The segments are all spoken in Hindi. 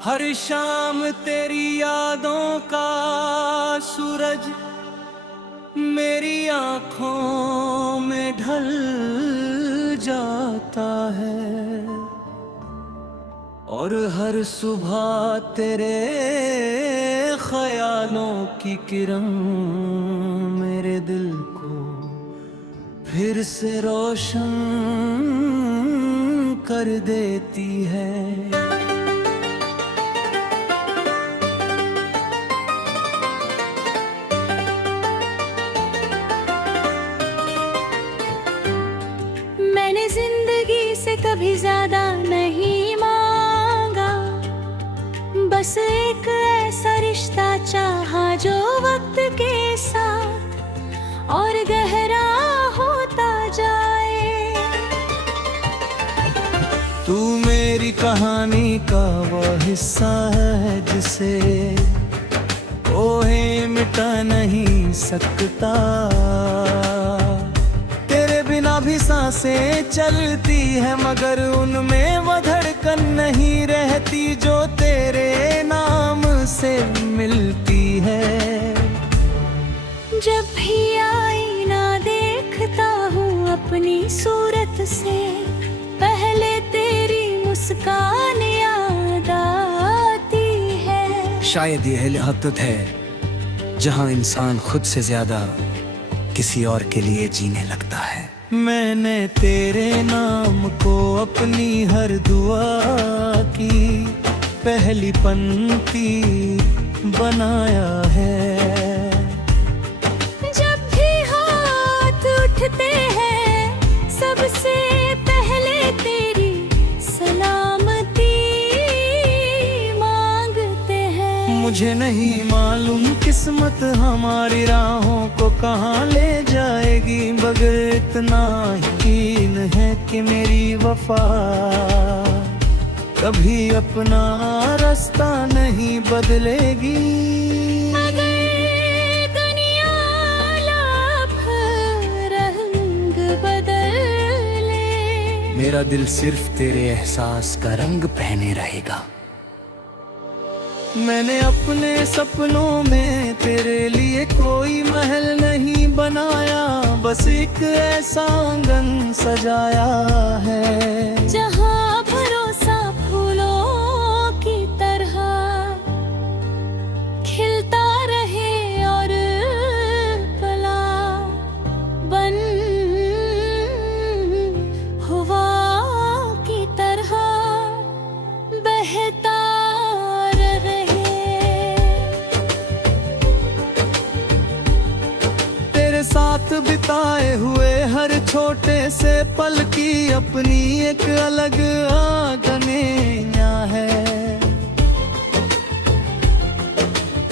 हर शाम तेरी यादों का सूरज मेरी आँखों में ढल जाता है, और हर सुबह तेरे ख्यालों की किरण मेरे दिल को फिर से रोशन कर देती है। मैंने जिंदगी से कभी ज्यादा नहीं मांगा, बस एक ऐसा रिश्ता चाहा जो वक्त के साथ और गहरा होता जाए। तू मेरी कहानी का वो हिस्सा है जिसे कोई मिटा नहीं सकता। तेरे बिना भी सांसें चलती है, मगर उनमें वो धड़कन नहीं रहती जो तेरे नाम से मिलती है। जब भी आईना देखता हूँ अपनी सूरत से, पहले तेरी मुस्कान याद आती है। शायद ये हकीकत है जहाँ इंसान खुद से ज्यादा किसी और के लिए जीने लगता है। मैंने तेरे नाम को अपनी हर दुआ की पहली पंक्ति बनाया है। जब भी हाथ उठते हैं सबसे पहले तेरी सलामती मांगते हैं। मुझे नहीं मालूम किस्मत हमारी राहों को कहाँ ले जाएगी, मगर इतना यकीन है कि मेरी वफा कभी अपना रास्ता नहीं बदलेगी। मगर दुनिया लाख रंग बदले, मेरा दिल सिर्फ तेरे एहसास का रंग पहने रहेगा। मैंने अपने सपनों में तेरे लिए कोई महल नहीं बनाया, बस एक ऐसा आंगन सजाया है जहाँ भरोसा फूलों की तरह खिलता रहे और पला बन हवा की तरह बहता साथ बिताए हुए हर छोटे से पल की अपनी एक अलग आगनिया है।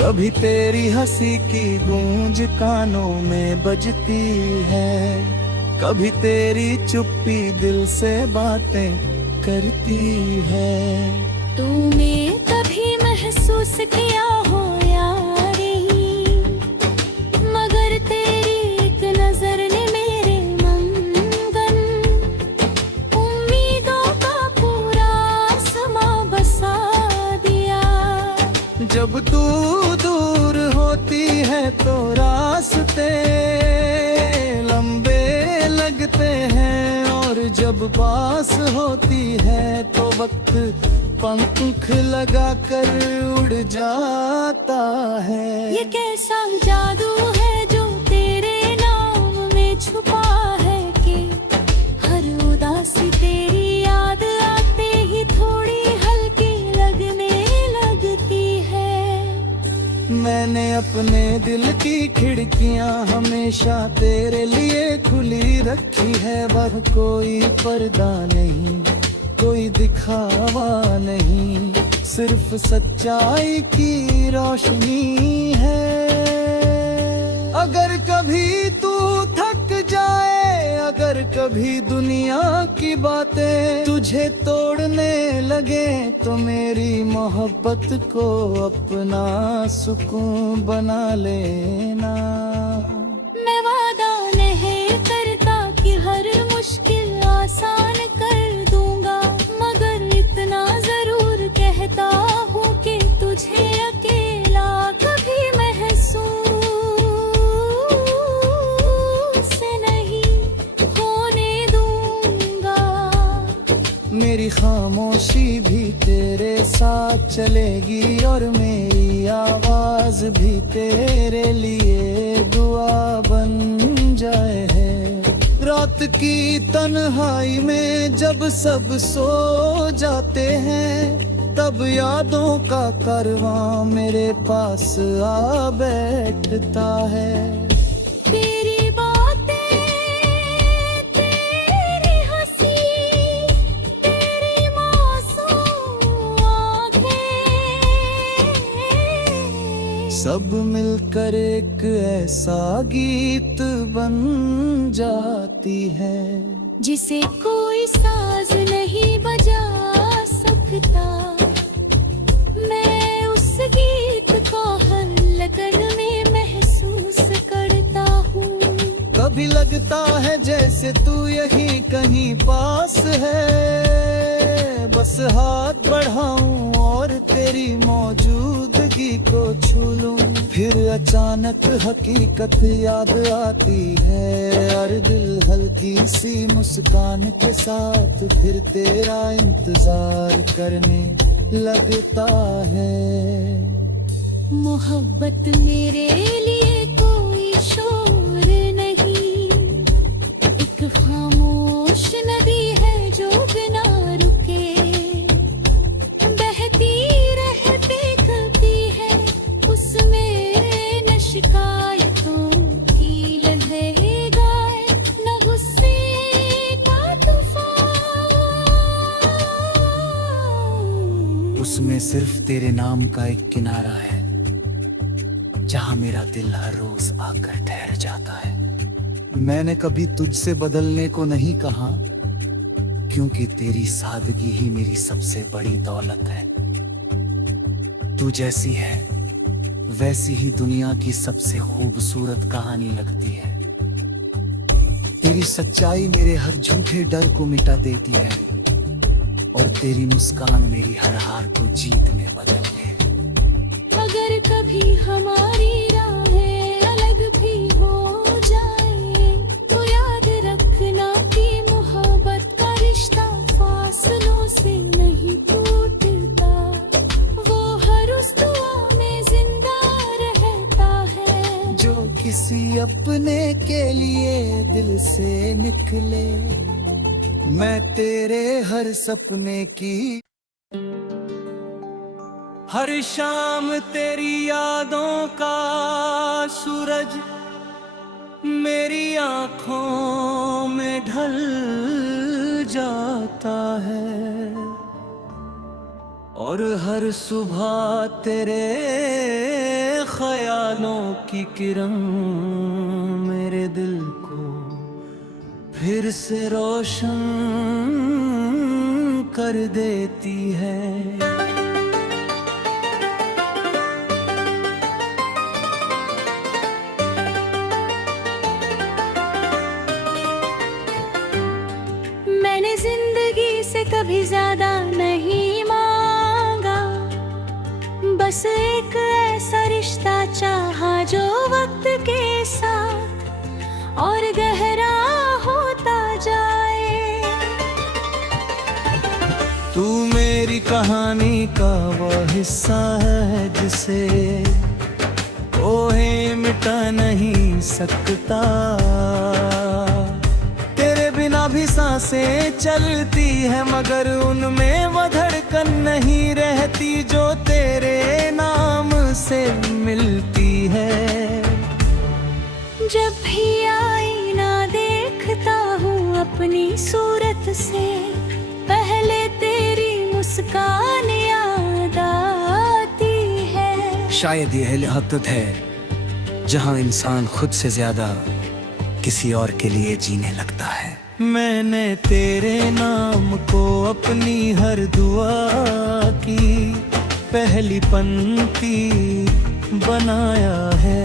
कभी तेरी हंसी की गूंज कानों में बजती है, कभी तेरी चुप्पी दिल से बातें करती है। तूने कभी महसूस किया हो जब तू दूर होती है तो रास्ते लंबे लगते हैं, और जब पास होती है तो वक्त पंख लगाकर उड़ जाता है। ये कैसा जादू है जो तेरे नाम में छुपा है कि हर उदासी तेरी याद आते ही थोड़ी हल्की लगने लगती है। मैंने अपने दिल की खिड़कियां हमेशा तेरे लिए खुली रखी है, वह कोई पर्दा नहीं, कोई दिखावा नहीं, सिर्फ सच्चाई की रोशनी है। अगर कभी तू थक जाए, अगर कभी दुनिया की बातें तुझे तोड़ने लगे, तो मेरी मोहब्बत को अपना सुकून बना लेना। मैं वादा नहीं करता कि हर मुश्किल आसान कर दूंगा, मगर इतना मेरी खामोशी भी तेरे साथ चलेगी और मेरी आवाज भी तेरे लिए दुआ बन जाए है। रात की तन्हाई में जब सब सो जाते हैं, तब यादों का कारवां मेरे पास आ बैठता है। तेरी बातें, तेरी हंसी, तेरी मासूम आँखें, सब मिलकर एक ऐसा गीत बन जाती है जिसे कोई साज नहीं बजा सकता। मैं उस गीत को हर लगन में महसूस करता हूँ। कभी लगता है जैसे तू यहीं कहीं पास है, बस हाथ बढ़ाऊं और तेरी मौजूदगी को छू लूं। फिर अचानक हकीकत याद आती है और दिल हल्की सी मुस्कान के साथ फिर तेरा इंतजार करने लगता है। मोहब्बत मेरे लिए कोई शोर नहीं, एक खामोश नदी है जो बिना रुके बहती रहती करती है। उसमें न शिकायतों की लहरें गाए, न गुस्से का तूफान। उसमें सिर्फ तेरे नाम का एक किनारा है जहां मेरा दिल हर रोज आकर ठहर जाता है। मैंने कभी तुझसे बदलने को नहीं कहा, क्योंकि तेरी सादगी ही मेरी सबसे बड़ी दौलत है। तू जैसी है वैसी ही दुनिया की सबसे खूबसूरत कहानी लगती है। तेरी सच्चाई मेरे हर झूठे डर को मिटा देती है और तेरी मुस्कान मेरी हर हार को जीत में बदल दे। अगर कभी हमारी राहें अलग भी हो जाए, तो याद रखना कि मोहब्बत का रिश्ता फासलों से नहीं टूटता। वो हर उस दुआ में जिंदा रहता है जो किसी अपने के लिए दिल से निकले। मैं तेरे हर सपने की हर शाम तेरी यादों का सूरज मेरी आंखों में ढल जाता है और हर सुबह तेरे ख्यालों की किरण मेरे दिल को फिर से रोशन कर देती है। मैंने जिंदगी से कभी ज्यादा नहीं मांगा, बस एक ऐसा रिश्ता चाहा जो वक्त के साथ और गहरा होता जाए। तू मेरी कहानी का वो हिस्सा है जिसे कोई मिटा नहीं सकता। तेरे बिना भी सांसें चलती है मगर उनमें वो धड़कन नहीं रहती जो तेरे नाम से मिलती है। जब भी आईना देखता हूँ अपनी सूरत से, पहले तेरी मुस्कान याद आती है। शायद ये हकीकत है जहां इंसान खुद से ज्यादा किसी और के लिए जीने लगता है। मैंने तेरे नाम को अपनी हर दुआ की पहली पंक्ति बनाया है।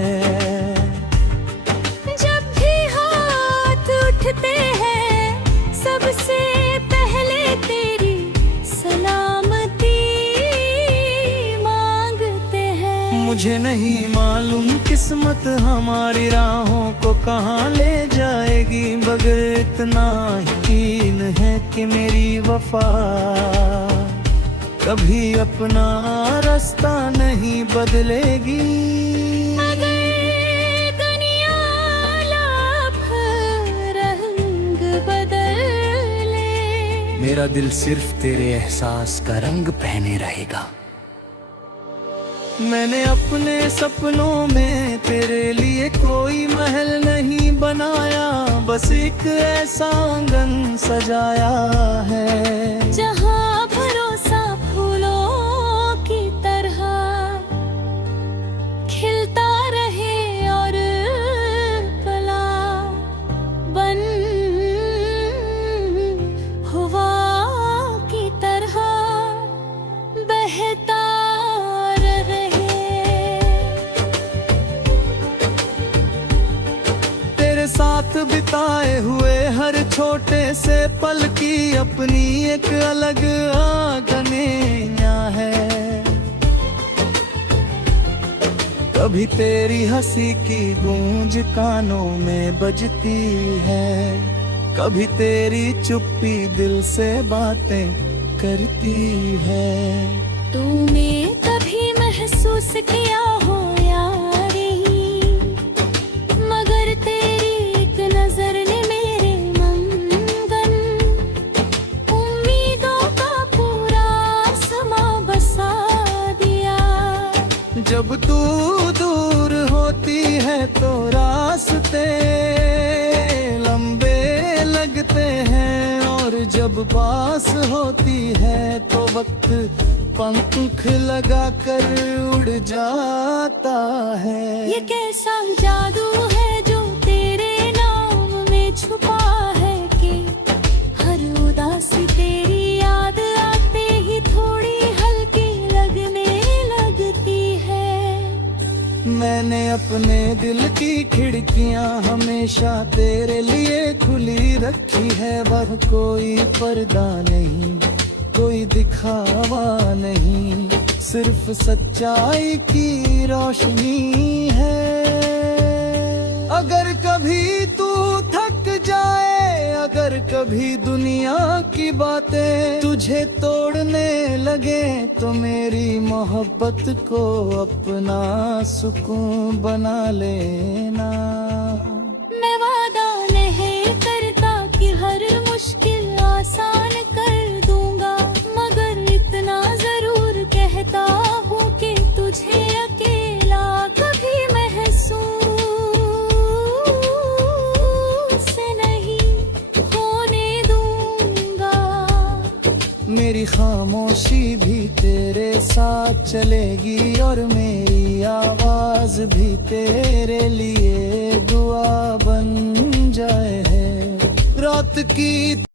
जब भी हाथ उठते हैं सबसे पहले तेरी सलामती मांगते हैं। मुझे नहीं मालूम किस्मत हमारी राहों को कहाँ ले जाएगी, मगर इतना यकीन है कि मेरी वफा कभी अपना रास्ता नहीं बदलेगी। अगर दुनिया लाख रंग बदले, मेरा दिल सिर्फ तेरे एहसास का रंग पहने रहेगा। मैंने अपने सपनों में तेरे लिए कोई महल नहीं बनाया, बस एक ऐसा आंगन सजाया है जहाँ भरोसा फूलों की तरह खिलता रहे और पला बन हवा की तरह बहता साथ बिताए हुए हर छोटे से पल की अपनी एक अलग आगनिया है। कभी तेरी हंसी की गूंज कानों में बजती है, कभी तेरी चुप्पी दिल से बातें करती है। तूने कभी महसूस किया हो जब तू दूर होती है तो रास्ते लंबे लगते हैं, और जब पास होती है तो वक्त पंख लगाकर उड़ जाता है। ये कैसा जादू है जो तेरे नाम में छुपा है कि हर उदासी तेरी याद आते ही थोड़ी हल्की लगने लगती है। मैंने अपने दिल की खिड़कियां हमेशा तेरे लिए खुली रखी है, वह कोई पर्दा नहीं, कोई दिखावा नहीं, सिर्फ सच्चाई की रोशनी है। अगर कभी तू थक जाए, अगर कभी दुनिया की बातें तुझे तोड़ने लगे, तो मेरी मोहब्बत को अपना सुकून बना लेना। मैं वादा नहीं करता कि हर मुश्किल आसान कर दूंगा, मगर इतना जरूर कहता हूँ कि तुझे अकेला कभी महसूस नहीं होने दूंगा। मेरी खामोशी भी तेरे साथ चलेगी, और मेरी आवाज भी तेरे लिए दुआ बन जाए है। रात की